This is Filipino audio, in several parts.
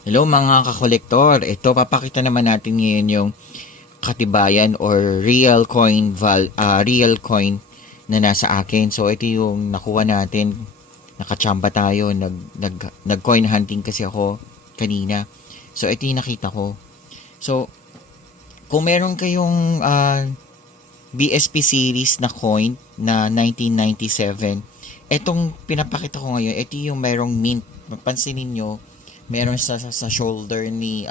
Hello mga kakolektor, ito papakita naman natin ngayon yung katibayan or real coin na nasa akin. So ito yung nakuha natin, nakachamba tayo, nag coin hunting kasi ako kanina. So ito yung nakita ko. So kung meron kayong BSP series na coin na 1997, etong pinapakita ko ngayon, ito yung merong mint. Mapansinin nyo, meron sa shoulder ni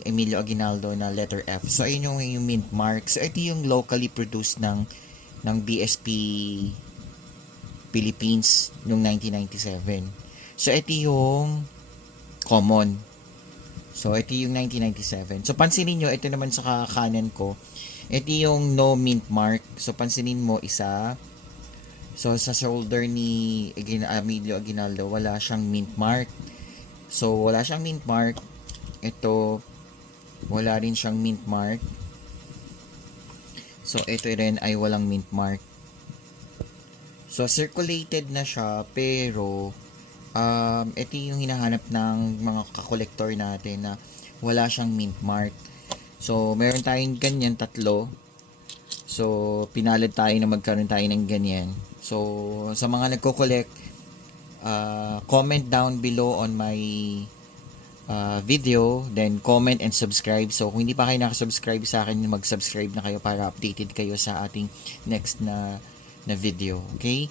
Emilio Aguinaldo na letter F. So ayun yung mint mark. So ito yung locally produced ng BSP Philippines noong 1997. So ito yung common. So ito yung 1997. So pansinin nyo, ito naman sa kanan ko, ito yung no mint mark. So pansinin mo isa. So sa shoulder ni Emilio Aguinaldo, wala siyang mint mark. So wala siyang mint mark. Ito, wala rin siyang mint mark. So ito rin ay walang mint mark. So circulated na siya, pero ito yung hinahanap ng mga kakolektor natin na wala siyang mint mark. So meron tayong ganyan, tatlo. So pinalad tayo na magkaroon tayo ng ganyan. So sa mga nagko-collect, comment down below on my video, then comment and subscribe. So kung hindi pa kayo nakasubscribe sa akin, mag-subscribe na kayo para updated kayo sa ating next na video. Okay?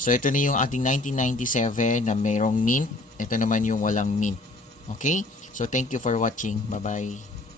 So ito na yung ating 1997 na mayroong mint. Ito naman yung walang mint. Okay? So thank you for watching. Bye-bye.